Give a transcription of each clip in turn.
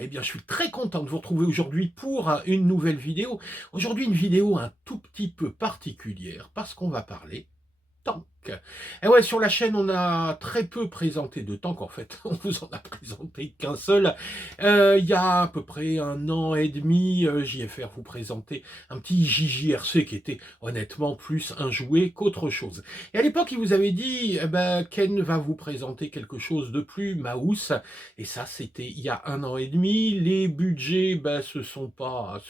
Eh bien, je suis très content de vous retrouver aujourd'hui pour une nouvelle vidéo. Aujourd'hui, une vidéo un tout petit peu particulière parce qu'on va parler tank. Et ouais, sur la chaîne, on a très peu présenté de tank. En fait, on vous en a présenté qu'un seul. Il y a à peu près 1 an et demi, JFR vous présentait un petit JJRC qui était honnêtement plus un jouet qu'autre chose. Et à l'époque, il vous avait dit, eh ben, Ken va vous présenter quelque chose de plus mouse. Et ça, c'était il y a 1 an et demi. Les budgets, ben, se sont pas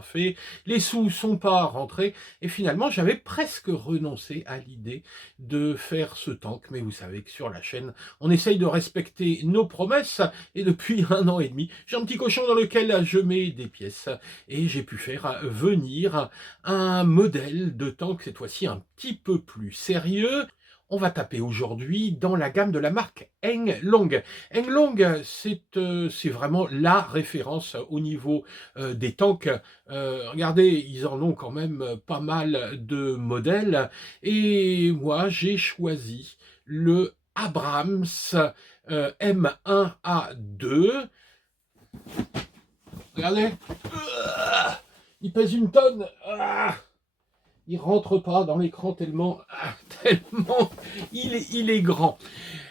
faits. Les sous sont pas rentrés. Et finalement, j'avais presque renoncé à l'idée de faire ce tank, mais vous savez que sur la chaîne, on essaye de respecter nos promesses, et depuis 1 an et demi, j'ai un petit cochon dans lequel je mets des pièces, et j'ai pu faire venir un modèle de tank, cette fois-ci un petit peu plus sérieux. On va taper aujourd'hui dans la gamme de la marque Henglong. Henglong, c'est vraiment la référence au niveau des tanks. Regardez, ils en ont quand même pas mal de modèles. Et moi, j'ai choisi le Abrams M1A2. Regardez, il pèse 1 tonne. Il rentre pas dans l'écran tellement il est grand.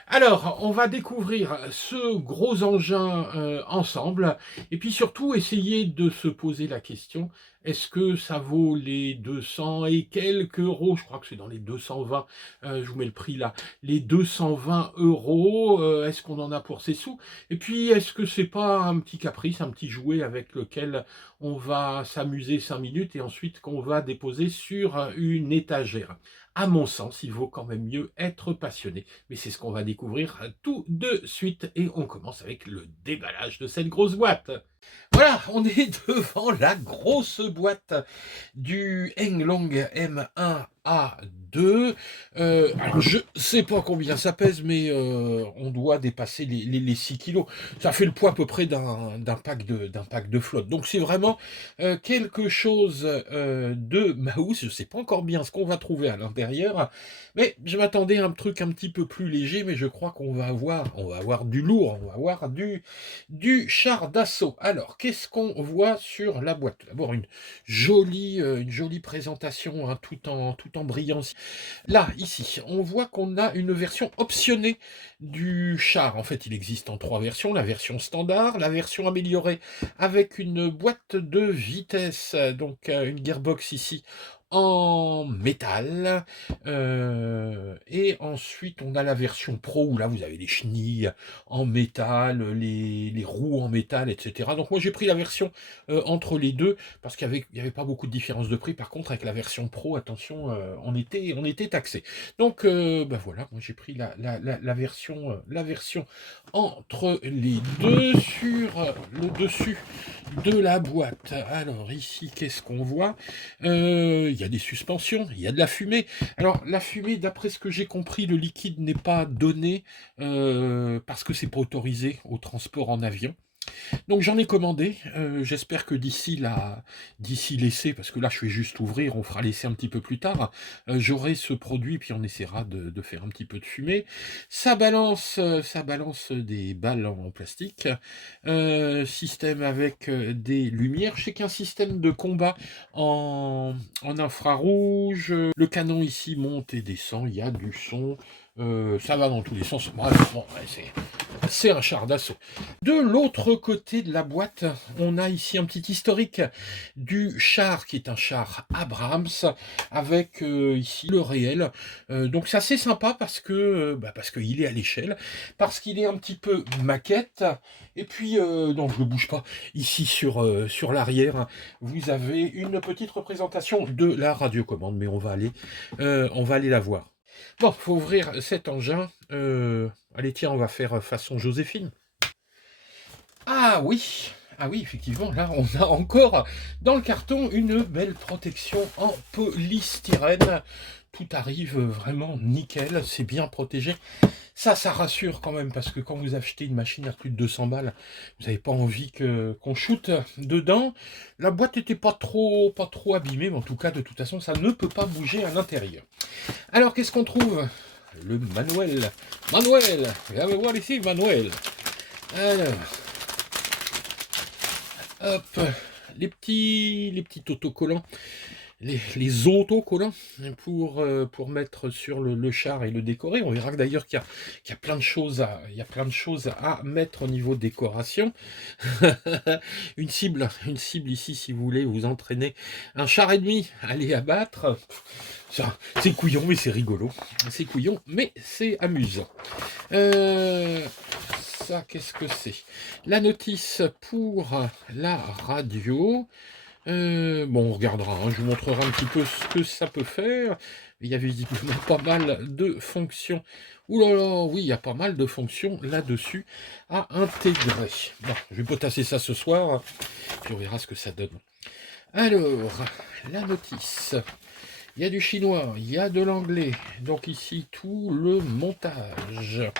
Alors, on va découvrir ce gros engin ensemble, et puis surtout essayer de se poser la question, est-ce que ça vaut les 200 et quelques euros? Je crois que c'est dans les 220, je vous mets le prix là, les 220 euros, est-ce qu'on en a pour ses sous? Et puis, est-ce que c'est pas un petit caprice, un petit jouet avec lequel on va s'amuser 5 minutes et ensuite qu'on va déposer sur une étagère? À mon sens, il vaut quand même mieux être passionné. Mais c'est ce qu'on va découvrir tout de suite. Et on commence avec le déballage de cette grosse boîte. Voilà, on est devant la grosse boîte du Henglong M1A2. Alors, je sais pas combien ça pèse, mais on doit dépasser les 6 kilos. Ça fait le poids à peu près d'un pack de flotte. Donc, c'est vraiment quelque chose de mouse. Je sais pas encore bien ce qu'on va trouver à l'intérieur, mais je m'attendais à un truc un petit peu plus léger, mais je crois qu'on va avoir du lourd, on va avoir du char d'assaut. Alors, qu'est-ce qu'on voit sur la boîte? D'abord, une jolie présentation, hein, tout en brillance. Là, ici, on voit qu'on a une version optionnée du char. En fait, il existe en 3 versions. La version standard, la version améliorée avec une boîte de vitesse, donc une gearbox ici en métal, et ensuite on a la version pro où là vous avez les chenilles en métal, les roues en métal, etc. Donc moi j'ai pris la version entre les deux parce qu'il y avait pas beaucoup de différence de prix. Par contre avec la version pro, attention, on était taxé. Donc ben voilà, moi j'ai pris la version entre les deux. Sur le dessus de la boîte, alors ici qu'est-ce qu'on voit? Il y a des suspensions, il y a de la fumée. Alors la fumée, d'après ce que j'ai compris, le liquide n'est pas donné parce que c'est pas autorisé au transport en avion. Donc j'en ai commandé, j'espère que d'ici l'essai, parce que là je vais juste ouvrir, on fera l'essai un petit peu plus tard, j'aurai ce produit, puis on essaiera de faire un petit peu de fumée. Ça balance des balles en plastique, système avec des lumières. Je sais qu'il y a un système de combat en infrarouge, le canon ici monte et descend, il y a du son, ça va dans tous les sens. Bref, bon, ouais, c'est un char d'assaut. De l'autre côté de la boîte, on a ici un petit historique du char, qui est un char Abrams, avec ici le réel. Donc c'est assez sympa parce qu'il est à l'échelle, parce qu'il est un petit peu maquette, et puis, non, je ne bouge pas, ici sur l'arrière, vous avez une petite représentation de la radiocommande, mais on va aller la voir. Bon, faut ouvrir cet engin. Allez, tiens, on va faire façon Joséphine. Ah oui, effectivement, là, on a encore dans le carton une belle protection en polystyrène. Tout arrive vraiment nickel, c'est bien protégé. Ça rassure quand même, parce que quand vous achetez une machine à plus de 200 balles, vous n'avez pas envie qu'on shoote dedans. La boîte n'était pas trop abîmée, mais en tout cas, de toute façon, ça ne peut pas bouger à l'intérieur. Alors, qu'est-ce qu'on trouve? Le manuel. Viens me voir ici, le manuel. Alors, Hop, les petits autocollants, les autocollants pour mettre sur le char et le décorer. On verra que d'ailleurs qu'il y a plein de choses il y a plein de choses à mettre au niveau décoration. Une cible ici, si vous voulez vous entraîner un char ennemi à les abattre. Ça, c'est couillon, mais c'est rigolo. C'est couillon, mais c'est amusant. Euh, Ça, qu'est-ce que c'est? La notice pour la radio. Bon, on regardera, hein, je vous montrerai un petit peu ce que ça peut faire. Il y a visiblement pas mal de fonctions. Ouh là là, oui, il y a pas mal de fonctions là-dessus à intégrer. Bon, je vais potasser ça ce soir, puis on verra ce que ça donne. Alors, la notice. Il y a du chinois, il y a de l'anglais. Donc ici, tout le montage.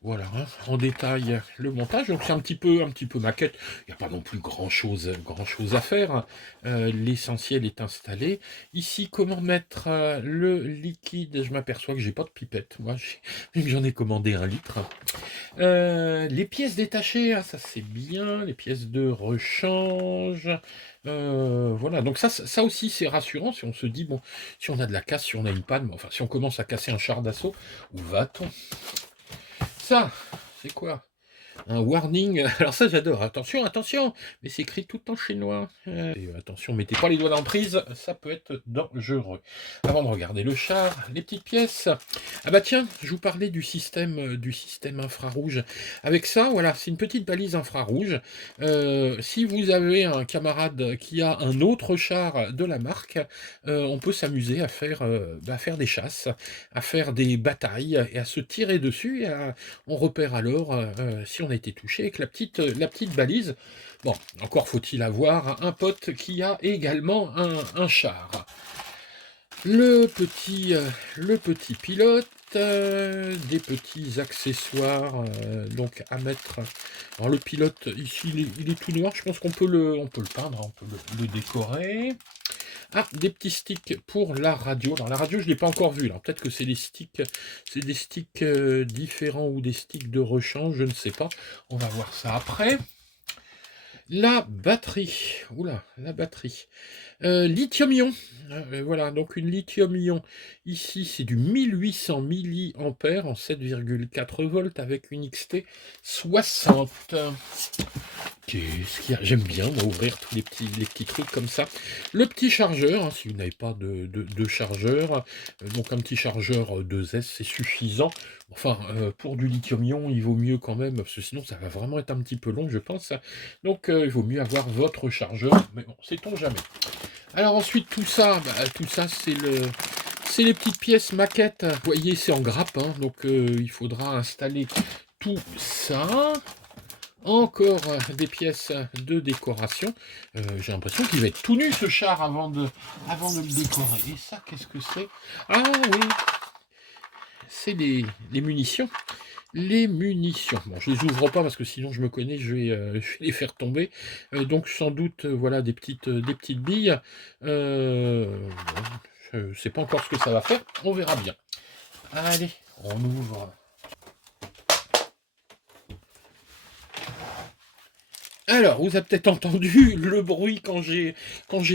Voilà, hein, en détail le montage. Donc c'est un petit peu maquette. Il n'y a pas non plus grand chose à faire. L'essentiel est installé. Ici, comment mettre le liquide? Je m'aperçois que j'ai pas de pipette. Moi, j'en ai commandé 1 litre. Les pièces détachées, ah, ça c'est bien. Les pièces de rechange. Voilà, donc ça aussi c'est rassurant si on se dit, bon, si on a de la casse, si on a une panne, enfin si on commence à casser un char d'assaut, où va-t-on? Ça, c'est quoi? Un warning. Alors ça, j'adore. Attention, attention. Mais c'est écrit tout en chinois. Attention, mettez pas les doigts dans la prise. Ça peut être dangereux. Avant de regarder le char, les petites pièces. Ah bah tiens, je vous parlais du système infrarouge. Avec ça, voilà, c'est une petite balise infrarouge. Si vous avez un camarade qui a un autre char de la marque, on peut s'amuser à faire des chasses, à faire des batailles et à se tirer dessus. On repère alors si on a été touché avec la petite balise. Bon, encore faut-il avoir un pote qui a également un char. Le petit pilote, des petits accessoires donc à mettre. Alors le pilote ici il est tout noir, je pense qu'on peut on peut le peindre, on peut le décorer. Ah, des petits sticks pour la radio. Dans la radio, je ne l'ai pas encore vu. Alors peut-être que c'est des sticks différents ou des sticks de rechange, je ne sais pas. On va voir ça après. La batterie. Oula, la batterie. Lithium-ion. Voilà, donc une lithium-ion. Ici, c'est du 1800 mAh en 7,4 volts avec une XT 60. Qu'est-ce qu'il y a? J'aime bien, moi, ouvrir tous les petits trucs comme ça. Le petit chargeur, hein, si vous n'avez pas de chargeur, donc un petit chargeur 2S, c'est suffisant. Enfin, pour du lithium-ion, il vaut mieux quand même, parce que sinon ça va vraiment être un petit peu long, je pense. Donc, il vaut mieux avoir votre chargeur, mais bon, sait-on jamais. Alors ensuite, tout ça, c'est les petites pièces maquettes. Vous voyez, c'est en grappe, hein, donc il faudra installer tout ça. Encore des pièces de décoration. J'ai l'impression qu'il va être tout nu ce char avant de le décorer. Et ça, qu'est-ce que c'est? Ah oui, c'est les munitions. Les munitions. Bon, je les ouvre pas parce que sinon je me connais, je vais les faire tomber. Donc sans doute, voilà, des petites billes. Bon, je ne sais pas encore ce que ça va faire. On verra bien. Allez, on ouvre. Alors, vous avez peut-être entendu le bruit quand j'ai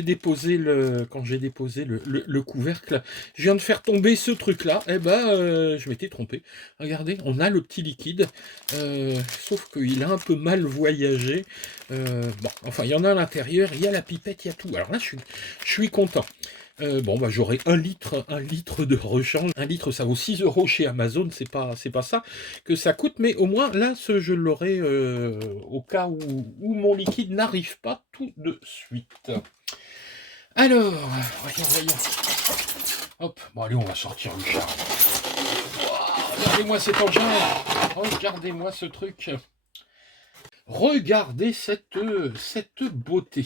déposé le couvercle. Je viens de faire tomber ce truc-là. Eh ben, je m'étais trompé. Regardez, on a le petit liquide, sauf qu'il a un peu mal voyagé. Bon, enfin, il y en a à l'intérieur, il y a la pipette, il y a tout. Alors là, je suis content. Bon, bah, j'aurai 1 litre de rechange. 1 litre, ça vaut 6 € chez Amazon, c'est pas ça que ça coûte, mais au moins, là, je l'aurai au cas où mon liquide n'arrive pas tout de suite. Alors, voyons. Hop, bon, allez, on va sortir le char. Wow, regardez-moi cet engin, regardez-moi ce truc. Regardez cette beauté.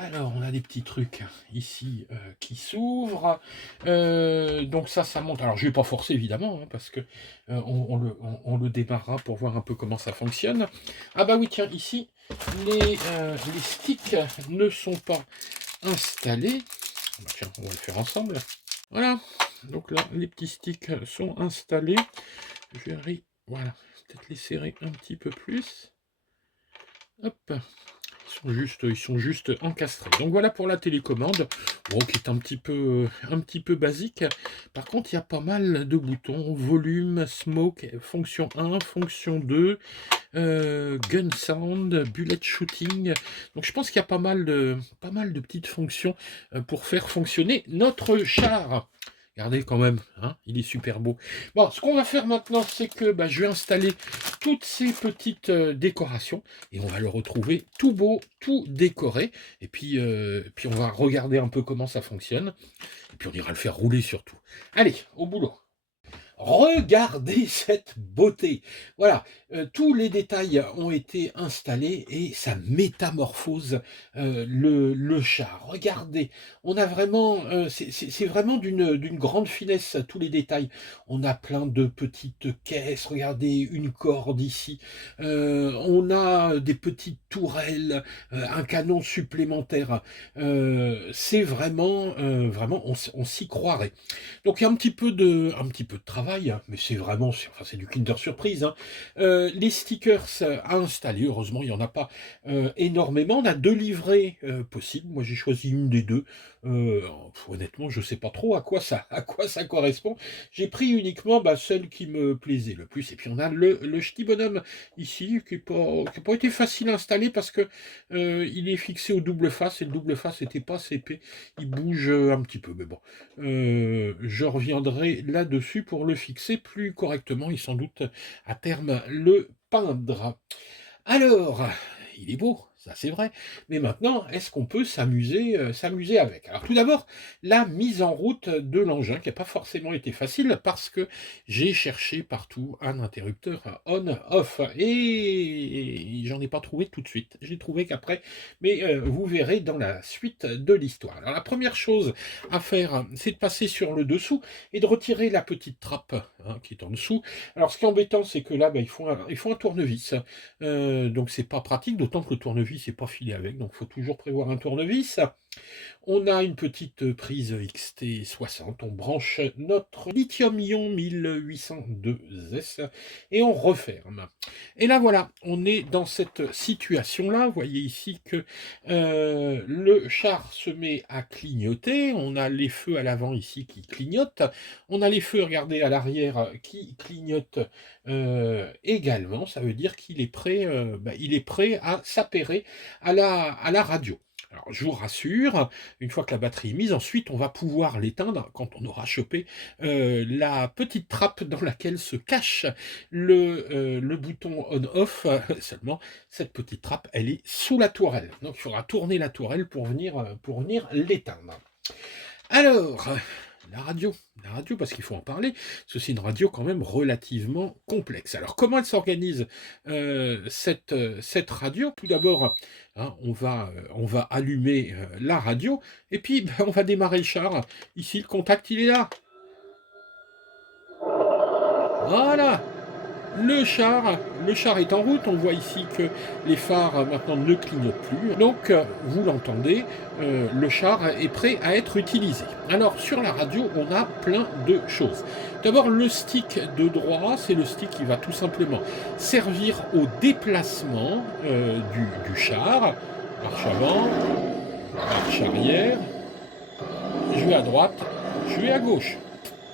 Alors, on a des petits trucs ici qui s'ouvrent. Donc ça monte. Alors, je ne vais pas forcer, évidemment, hein, parce que on le démarrera pour voir un peu comment ça fonctionne. Ah bah oui, tiens, ici, les sticks ne sont pas installés. Bah, tiens, on va le faire ensemble. Voilà. Donc là, les petits sticks sont installés. Je vais, voilà, peut-être les serrer un petit peu plus. Hop. ils sont juste encastrés. Donc voilà pour la télécommande, bon, qui est un petit peu basique. Par contre, il y a pas mal de boutons, volume, smoke, fonction 1, fonction 2, gun sound, bullet shooting. Donc je pense qu'il y a pas mal de petites fonctions pour faire fonctionner notre char. Regardez quand même, hein, il est super beau. Bon, ce qu'on va faire maintenant, c'est que je vais installer toutes ces petites décorations et on va le retrouver tout beau, tout décoré. Et puis on va regarder un peu comment ça fonctionne. Et puis on ira le faire rouler surtout. Allez, au boulot. Regardez cette beauté. Voilà, tous les détails ont été installés et ça métamorphose le char. Regardez, on a vraiment, c'est vraiment d'une grande finesse, tous les détails. On a plein de petites caisses, regardez, une corde ici. On a des petites tourelles, un canon supplémentaire. C'est vraiment, vraiment, on s'y croirait. Donc il y a un petit peu de travail, hein, mais c'est vraiment, enfin, c'est du Kinder Surprise, hein. Les stickers à installer, heureusement il n'y en a pas énormément. On a 2 livrets possibles. Moi j'ai choisi une des deux. Honnêtement, je ne sais pas trop à quoi ça correspond. J'ai pris uniquement celle qui me plaisait le plus. Et puis on a le ch'ti bonhomme ici, qui n'a pas été facile à installer parce que il est fixé au double face, et le double face n'était pas assez épais. Il bouge un petit peu, mais bon. Je reviendrai là-dessus pour le fixer plus correctement et sans doute à terme le peindre. Alors, il est beau, ça c'est vrai, mais maintenant, est-ce qu'on peut s'amuser avec? Alors tout d'abord, la mise en route de l'engin, qui n'a pas forcément été facile, parce que j'ai cherché partout un interrupteur on-off, et j'en ai pas trouvé tout de suite, je l'ai trouvé qu'après, mais vous verrez dans la suite de l'histoire. Alors la première chose à faire, c'est de passer sur le dessous, et de retirer la petite trappe qui est en dessous. Alors ce qui est embêtant, c'est que là, il faut un tournevis, donc c'est pas pratique, d'autant que le tournevis n'est pas filé avec, donc il faut toujours prévoir un tournevis. On a une petite prise XT60, on branche notre lithium-ion 1802S et on referme. Et là voilà, on est dans cette situation-là. Vous voyez ici que le char se met à clignoter. On a les feux à l'avant ici qui clignotent. On a les feux, regardez, à l'arrière qui clignotent également. Ça veut dire qu'il est prêt à s'appairer à la radio. Alors, je vous rassure, une fois que la batterie est mise, ensuite, on va pouvoir l'éteindre quand on aura chopé la petite trappe dans laquelle se cache le bouton on-off. Seulement, cette petite trappe, elle est sous la tourelle. Donc, il faudra tourner la tourelle pour venir l'éteindre. Alors, la radio, parce qu'il faut en parler, parce que c'est une radio quand même relativement complexe. Alors, comment elle s'organise cette radio? Tout d'abord, hein, on va allumer la radio, et puis on va démarrer le char. Ici, le contact, il est là. Voilà! Le char est en route, on voit ici que les phares maintenant ne clignotent plus. Donc, vous l'entendez, le char est prêt à être utilisé. Alors, sur la radio, on a plein de choses. D'abord, le stick de droit, c'est le stick qui va tout simplement servir au déplacement du char. Marche avant, marche arrière, je vais à droite, je vais à gauche.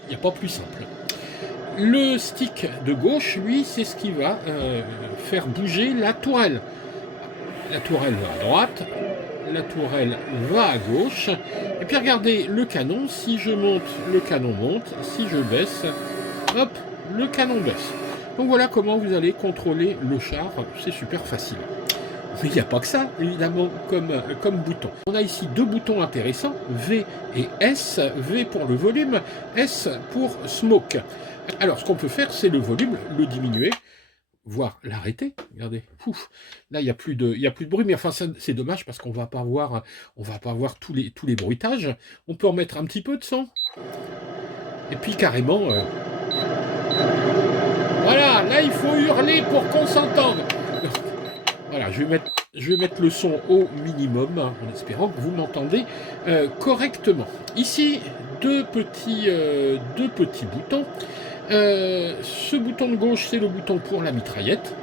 Il n'y a pas plus simple. Le stick de gauche, lui, c'est ce qui va faire bouger la tourelle. La tourelle va à droite, la tourelle va à gauche. Et puis regardez, le canon, si je monte, le canon monte. Si je baisse, hop, le canon baisse. Donc voilà comment vous allez contrôler le char, c'est super facile. Mais il n'y a pas que ça, évidemment, comme bouton. On a ici 2 boutons intéressants, V et S. V pour le volume, S pour smoke. Alors, ce qu'on peut faire, c'est le volume, le diminuer, voire l'arrêter. Regardez, pouf, là, il n'y a plus de bruit, mais enfin, c'est dommage parce qu'on va pas voir tous les bruitages. On peut en mettre un petit peu de son. Et puis, carrément... Voilà, là, il faut hurler pour qu'on s'entende. Voilà, je vais mettre le son au minimum, en espérant que vous m'entendez correctement. Ici, deux petits boutons. Ce bouton de gauche, c'est le bouton pour la mitraillette.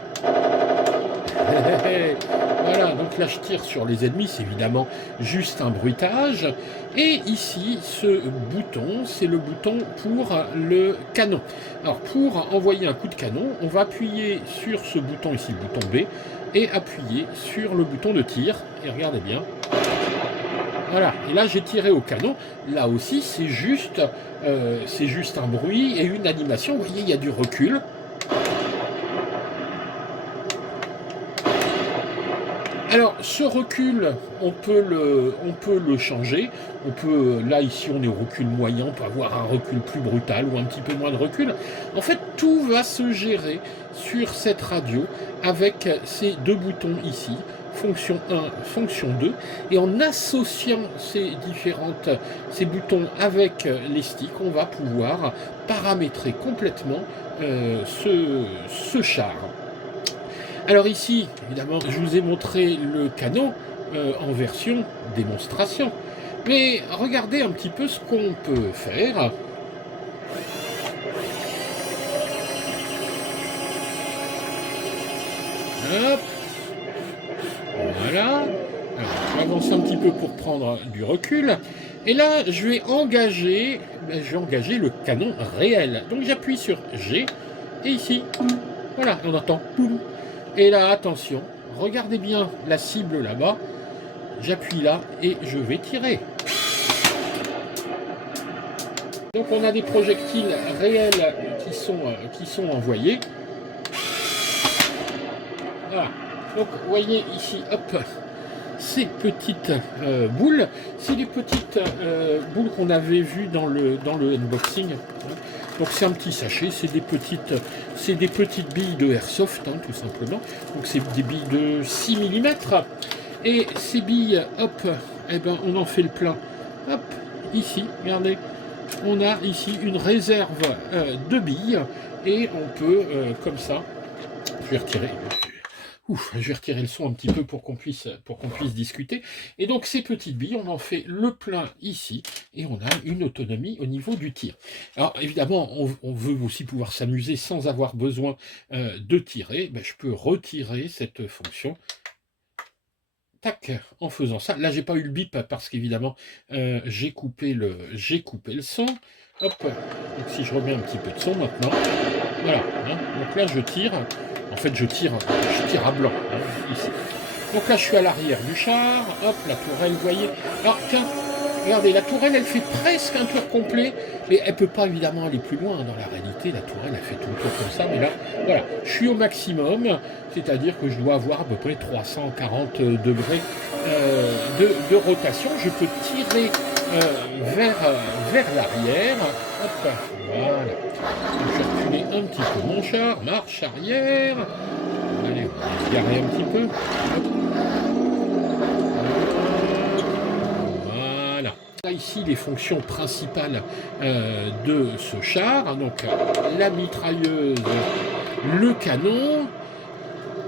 Voilà, donc là je tire sur les ennemis, c'est évidemment juste un bruitage. Et ici, ce bouton, c'est le bouton pour le canon. Alors pour envoyer un coup de canon, on va appuyer sur ce bouton ici, le bouton B, et appuyer sur le bouton de tir. Et regardez bien. Voilà, et là j'ai tiré au canon. Là aussi c'est juste un bruit et une animation. Vous voyez, il y a du recul. Alors, ce recul, on peut le changer. On peut, là, ici, on est au recul moyen, on peut avoir un recul plus brutal ou un petit peu moins de recul. En fait, tout va se gérer sur cette radio avec ces deux boutons ici, fonction 1, fonction 2. Et en associant ces boutons avec les sticks, on va pouvoir paramétrer complètement ce char. Alors ici, évidemment, je vous ai montré le canon en version démonstration. Mais regardez un petit peu ce qu'on peut faire. Hop. Voilà. Alors, j'avance un petit peu pour prendre du recul. Et là, je vais engager le canon réel. Donc j'appuie sur G. Et ici, voilà, on entend boum. Et là, attention, regardez bien la cible là-bas. J'appuie là et je vais tirer. Donc on a des projectiles réels qui sont envoyés. Voilà. Donc vous voyez ici, hop, ces petites boules. C'est les petites boules qu'on avait vues dans le unboxing. Donc c'est un petit sachet, c'est des petites billes de airsoft, hein, tout simplement. Donc c'est des billes de 6 mm. Et ces billes, hop, eh ben, on en fait le plein. Hop, ici, regardez, on a ici une réserve de billes. Et on peut, comme ça, je vais retirer le son un petit peu pour qu'on puisse discuter. Et donc ces petites billes, on en fait le plein ici et on a une autonomie au niveau du tir. Alors évidemment, on veut aussi pouvoir s'amuser sans avoir besoin de tirer. Ben, je peux retirer cette fonction. Tac, en faisant ça. Là, j'ai pas eu le bip parce qu'évidemment, j'ai coupé le son. Hop, donc si je remets un petit peu de son maintenant. Voilà, hein. Donc là, je tire. En fait, je tire à blanc, hein, ici. Donc là, je suis à l'arrière du char. Hop, la tourelle, vous voyez. Alors, tiens, regardez, la tourelle, elle fait presque un tour complet, mais elle peut pas, évidemment, aller plus loin. Dans la réalité, la tourelle, elle fait tout le tour comme ça. Mais là, voilà, je suis au maximum, c'est-à-dire que je dois avoir à peu près 340 degrés de rotation. Je peux tirer vers l'arrière. Hop, voilà. Je vais reculer un petit peu mon char, marche arrière. Allez, on va se garer un petit peu. Voilà. Là, ici, les fonctions principales de ce char. Donc, la mitrailleuse, le canon,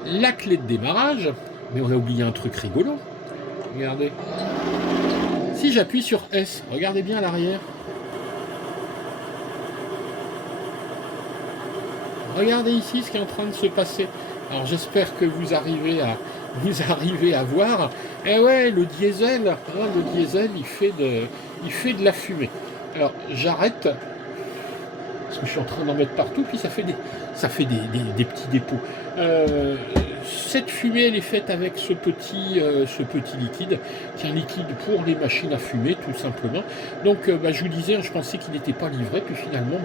la clé de démarrage. Mais on a oublié un truc rigolo. Regardez. Si j'appuie sur S, regardez bien à l'arrière. Regardez ici ce qui est en train de se passer. Alors j'espère que vous arrivez à voir. Et ouais, le diesel, hein, il fait de la fumée. Alors j'arrête parce que je suis en train d'en mettre partout, puis ça fait des petits dépôts. Cette fumée, elle est faite avec ce petit liquide, qui est un liquide pour les machines à fumer, tout simplement. Donc, je vous disais, je pensais qu'il n'était pas livré, puis finalement,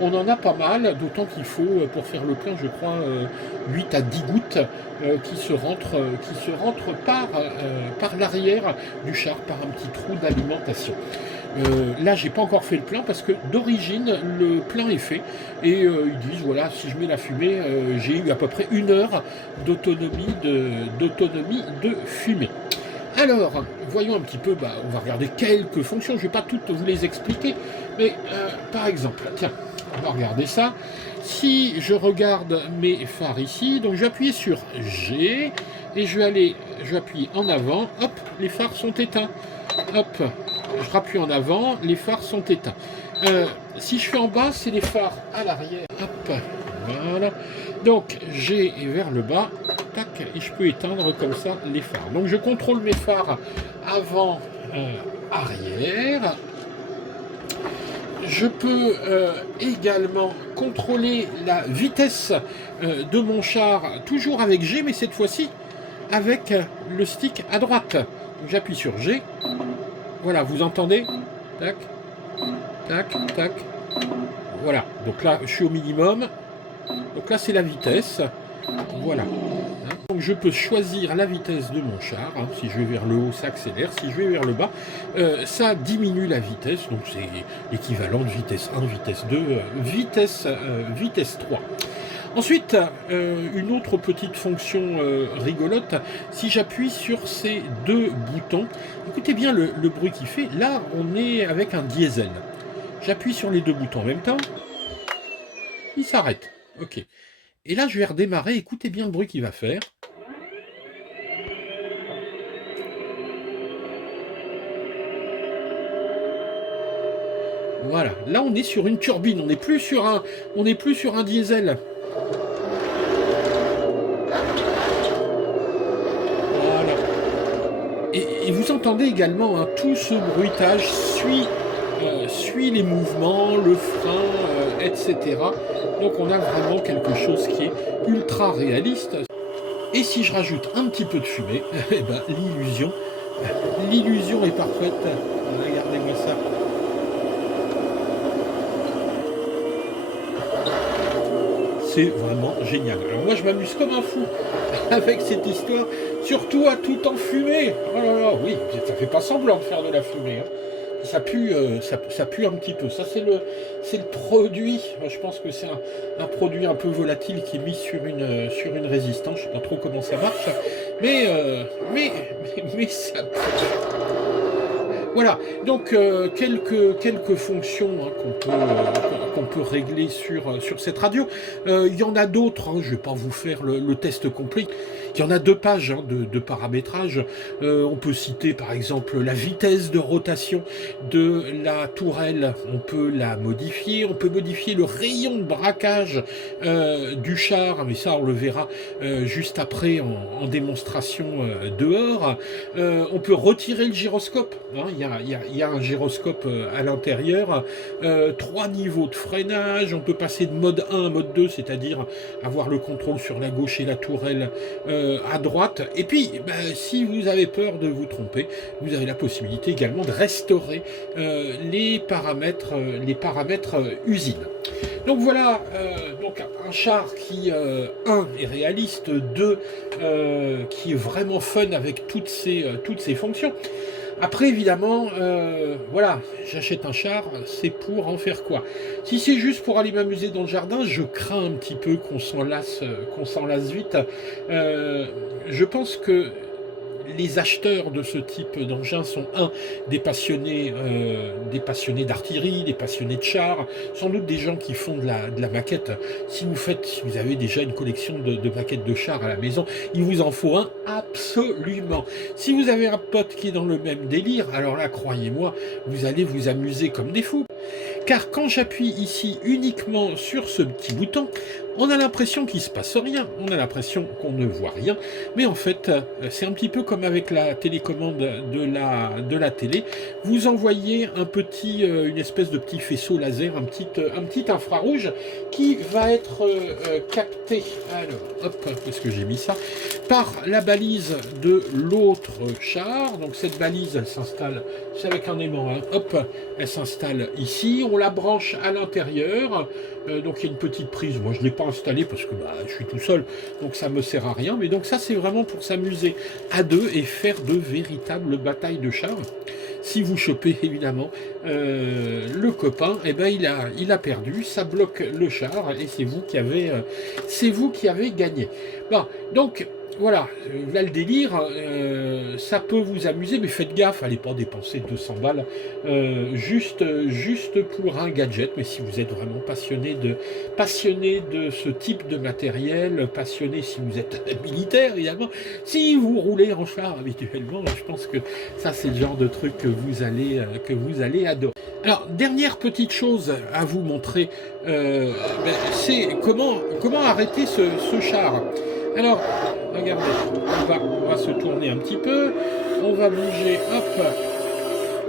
on en a pas mal, d'autant qu'il faut, pour faire le plein, je crois, 8 à 10 gouttes qui se rentrent par l'arrière du char, par un petit trou d'alimentation. Là, j'ai pas encore fait le plein parce que d'origine, le plein est fait. Et ils disent, voilà, si je mets la fumée, j'ai eu à peu près 1 heure d'autonomie de fumée. Alors, voyons un petit peu, on va regarder quelques fonctions. Je ne vais pas toutes vous les expliquer. Mais par exemple, tiens, on va regarder ça. Si je regarde mes phares ici, donc je vais appuyer sur G et je vais appuyer en avant. Hop, les phares sont éteints. Hop, je rappuie en avant, les phares sont éteints. Si je fais en bas, c'est les phares à l'arrière. Hop, voilà. Donc, G est vers le bas. tac, et je peux éteindre comme ça les phares. Donc je contrôle mes phares avant, arrière. Je peux également contrôler la vitesse de mon char, toujours avec G, mais cette fois-ci avec le stick à droite. J'appuie sur G. Voilà, vous entendez? Tac, tac, tac. Voilà, donc là, je suis au minimum. Donc là, c'est la vitesse. Voilà. Donc je peux choisir la vitesse de mon char. Si je vais vers le haut, ça accélère. Si je vais vers le bas, ça diminue la vitesse. Donc c'est l'équivalent de vitesse 1, vitesse 2, vitesse 3. Ensuite, une autre petite fonction rigolote, si j'appuie sur ces deux boutons, écoutez bien le bruit qu'il fait. Là, on est avec un diesel. J'appuie sur les deux boutons en même temps. Il s'arrête. OK. Et là, je vais redémarrer. Écoutez bien le bruit qu'il va faire. Voilà. Là, on est sur une turbine. On n'est plus sur un diesel. Voilà. Et vous entendez également, tout ce bruitage suit les mouvements, le frein, etc. Donc on a vraiment quelque chose qui est ultra réaliste. Et si je rajoute un petit peu de fumée, eh ben, l'illusion est parfaite. Regardez-moi ça. C'est vraiment génial. Alors moi je m'amuse comme un fou avec cette histoire, surtout à tout enfumer. Oh là là, oui, ça fait pas semblant de faire de la fumée. Ça pue, ça pue un petit peu. Ça c'est le produit. Je pense que c'est un produit un peu volatile qui est mis sur une résistance. Je sais pas trop comment ça marche, mais ça pue. Voilà, donc quelques fonctions qu'on peut régler sur cette radio. Il y en a d'autres, je ne vais pas vous faire le test complet. Il y en a 2 pages de paramétrage. On peut citer par exemple la vitesse de rotation de la tourelle. On peut la modifier. On peut modifier le rayon de braquage du char, mais ça on le verra juste après en démonstration dehors. On peut retirer le gyroscope. Il y a un gyroscope à l'intérieur, 3 niveaux de freinage, on peut passer de mode 1 à mode 2, c'est-à-dire avoir le contrôle sur la gauche et la tourelle à droite. Et puis, si vous avez peur de vous tromper, vous avez la possibilité également de restaurer les paramètres usine. Donc voilà, donc un char qui, 1, est réaliste, 2, qui est vraiment fun avec toutes ces fonctions. Après, évidemment, voilà, j'achète un char, c'est pour en faire quoi? Si c'est juste pour aller m'amuser dans le jardin, je crains un petit peu qu'on s'en lasse vite. Je pense que les acheteurs de ce type d'engin sont des passionnés d'artillerie, des passionnés de chars, sans doute des gens qui font de la maquette. Si vous avez déjà une collection de maquettes de chars à la maison, il vous en faut un absolument. Si vous avez un pote qui est dans le même délire, alors là, croyez-moi, vous allez vous amuser comme des fous. Car quand j'appuie ici uniquement sur ce petit bouton, on a l'impression qu'il ne se passe rien, on a l'impression qu'on ne voit rien, mais en fait, c'est un petit peu comme avec la télécommande de la télé. Vous envoyez une espèce de petit faisceau laser, un petit infrarouge qui va être capté, alors, hop, est-ce que j'ai mis ça, par la balise de l'autre char. Donc cette balise, elle s'installe, c'est avec un aimant, hop, elle s'installe ici, on la branche à l'intérieur. Donc il y a une petite prise, moi je ne l'ai pas installée parce que je suis tout seul, donc ça ne me sert à rien, mais donc ça c'est vraiment pour s'amuser à deux et faire de véritables batailles de chars. Si vous chopez évidemment le copain, il a perdu, ça bloque le char et c'est vous qui avez gagné. Bon, donc voilà, là le délire, ça peut vous amuser, mais faites gaffe, allez pas dépenser 200 balles juste pour un gadget. Mais si vous êtes vraiment passionné de ce type de matériel, passionné si vous êtes militaire évidemment, si vous roulez en char habituellement, je pense que ça c'est le genre de truc que vous allez adorer. Alors, dernière petite chose à vous montrer, c'est comment arrêter ce char. Alors, regardez, on va se tourner un petit peu, on va bouger, hop,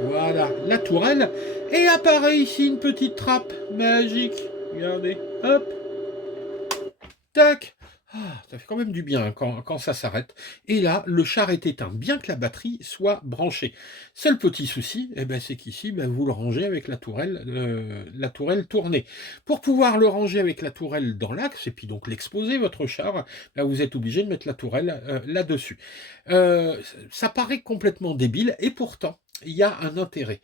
voilà, la tourelle, et apparaît ici une petite trappe magique, regardez, hop, tac. Ah, ça fait quand même du bien hein, quand ça s'arrête. Et là, le char est éteint, bien que la batterie soit branchée. Seul petit souci, eh ben, c'est qu'ici, ben, vous le rangez avec la tourelle tournée. Pour pouvoir le ranger avec la tourelle dans l'axe, et puis donc l'exposer, votre char, ben, vous êtes obligé de mettre la tourelle là-dessus. Ça paraît complètement débile, et pourtant, il y a un intérêt.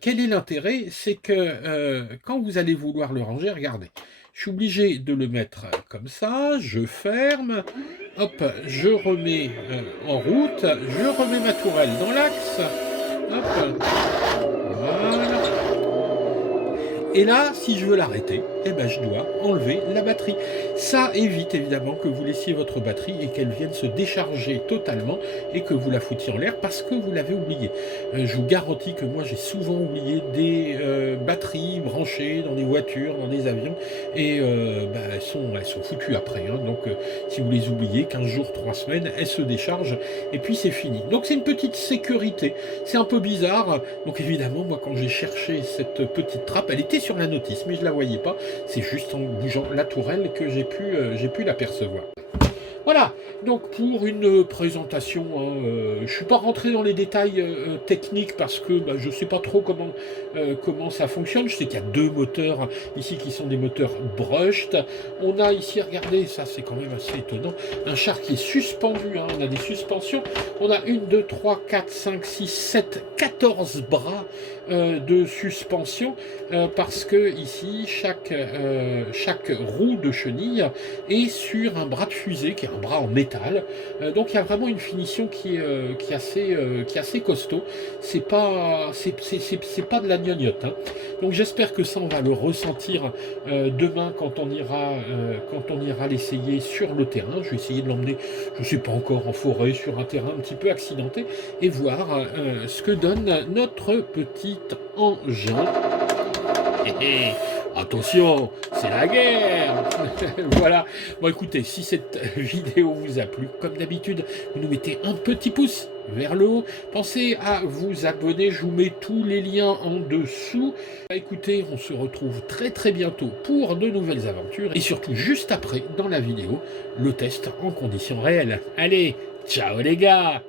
Quel est l'intérêt? C'est que quand vous allez vouloir le ranger, regardez. Je suis obligé de le mettre comme ça, je ferme, hop, je remets en route, je remets ma tourelle dans l'axe, hop, voilà. Et là, si je veux l'arrêter, eh ben, je dois enlever la batterie. Ça évite évidemment que vous laissiez votre batterie et qu'elle vienne se décharger totalement et que vous la foutiez en l'air parce que vous l'avez oublié. Je vous garantis que moi j'ai souvent oublié des batteries branchées dans des voitures, dans des avions et bah, elles sont foutues après. Hein. Donc si vous les oubliez, 15 jours, 3 semaines, elles se déchargent et puis c'est fini. Donc c'est une petite sécurité. C'est un peu bizarre. Donc évidemment, moi quand j'ai cherché cette petite trappe, elle était sur la notice, mais je la voyais pas. C'est juste en bougeant la tourelle que j'ai pu l'apercevoir. Voilà, donc pour une présentation, hein, je ne suis pas rentré dans les détails techniques parce que bah, je ne sais pas trop comment ça fonctionne. Je sais qu'il y a 2 moteurs ici qui sont des moteurs brushed. On a ici, regardez, ça c'est quand même assez étonnant, un char qui est suspendu, hein, on a des suspensions. On a 1, 2, 3, 4, 5, 6, 7, 14 bras de suspension parce que ici, chaque roue de chenille est sur un bras de fusée qui est un bras en métal. Donc il y a vraiment une finition qui est assez costaud. C'est pas de la gnognotte. Hein. Donc j'espère que ça on va le ressentir demain quand on ira l'essayer sur le terrain. Je vais essayer de l'emmener, je ne sais pas encore, en forêt, sur un terrain un petit peu accidenté et voir ce que donne notre petit engin. Attention, c'est la guerre. Voilà. Bon, écoutez, si cette vidéo vous a plu, comme d'habitude, vous nous mettez un petit pouce vers le haut. Pensez à vous abonner, je vous mets tous les liens en dessous. Écoutez, on se retrouve très très bientôt pour de nouvelles aventures et surtout juste après, dans la vidéo, le test en conditions réelles. Allez, ciao les gars!